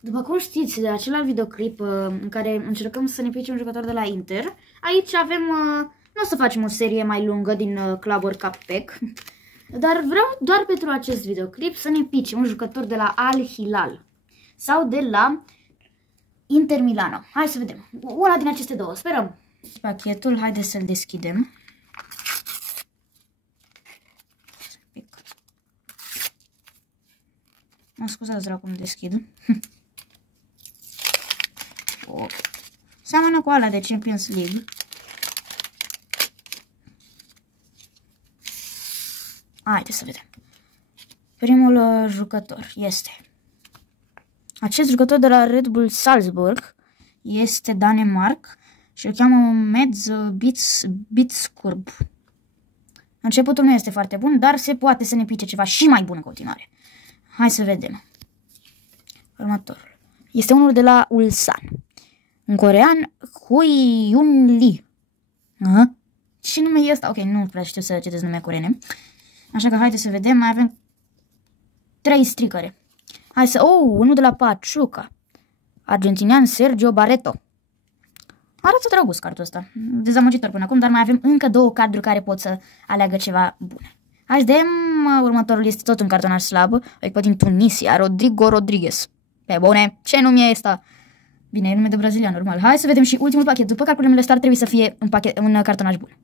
După cum știți, de acela videoclip în care încercăm să ne pice un jucător de la Inter, aici avem, nu o să facem o serie mai lungă din Club World Cup Pack, dar vreau doar pentru acest videoclip să ne pice un jucător de la Al Hilal sau de la Inter Milano. Hai să vedem. Una din aceste două. Sperăm. Pachetul, haideți să-l deschidem. Mă scuzați, dragul, cum deschid. Seamănă cu ala de Champions League. Haideți să vedem. Primul jucător este acest jucător de la Red Bull Salzburg. Este Danemark și îl cheamă Mads Bitskurb. Începutul nu este foarte bun, dar se poate să ne pice ceva și mai bun în continuare. Hai să vedem. Următorul. Este unul de la Ulsan. Un corean, Hui Yun Lee. Ce nume e ăsta? Ok, nu prea știu să citesc nume coreene. Așa că haideți să vedem. Mai avem 3 stricăre. Hai să... unul de la Pachuca. Argentinian Sergio Barreto. Arată drăguț cardul ăsta. Dezamăgitor până acum, dar mai avem încă 2 carduri care pot să aleagă ceva bune. Hai să vedem. Următorul este tot un cartonaj slab. O din Tunisia, Rodrigo Rodriguez. Pe bune, ce nume e ăsta? Bine, e nume de brazilian, normal. Hai să vedem și ultimul pachet. După calculele start trebuie să fie un cartonaj bun.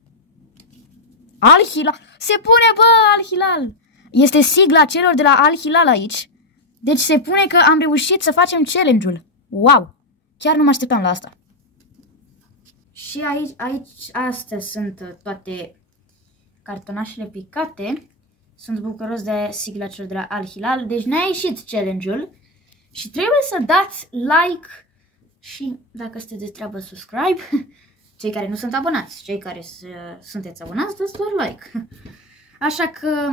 Al Hilal. Se pune, bă, Al Hilal. Este sigla celor de la Al Hilal aici. Deci se pune că am reușit să facem challenge-ul. Wow! Chiar nu mă așteptam la asta. Și aici astea sunt toate cartonașele picate. Sunt bucuros de sigla celor de la Al Hilal. Deci ne-a ieșit challenge-ul. Și trebuie să dați like și, dacă sunteți de treabă, subscribe. Cei care nu sunt abonați, cei care sunteți abonați, dați doar like. Așa că,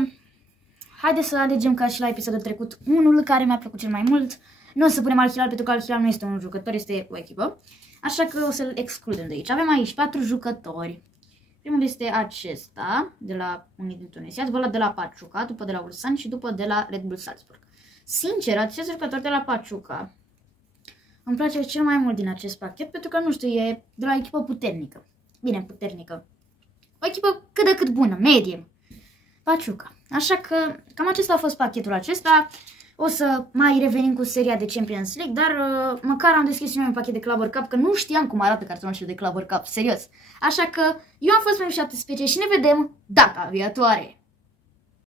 haideți să alegem ca și la episodul trecut unul care mi-a plăcut cel mai mult. Nu o să punem Al Hilal pentru că Al Hilal nu este un jucător, este o echipă. Așa că o să-l excludem de aici. Avem aici 4 jucători. Primul este acesta, de la unii din Tunisia, după de la Pachuca, după de la Ulsan și după de la Red Bull Salzburg. Sincer, acest jucător de la Pachuca îmi place cel mai mult din acest pachet, pentru că, nu știu, e de la o echipă puternică. Bine, puternică. O echipă cât de cât bună, medium. Pachuca. Așa că, cam acesta a fost pachetul acesta. O să mai revenim cu seria de Champions League, dar măcar am deschis și noi un pachet de Club World Cup, că nu știam cum arată cartonașul de Club World Cup, serios. Așa că, eu am fost Mem17 și ne vedem data viitoare.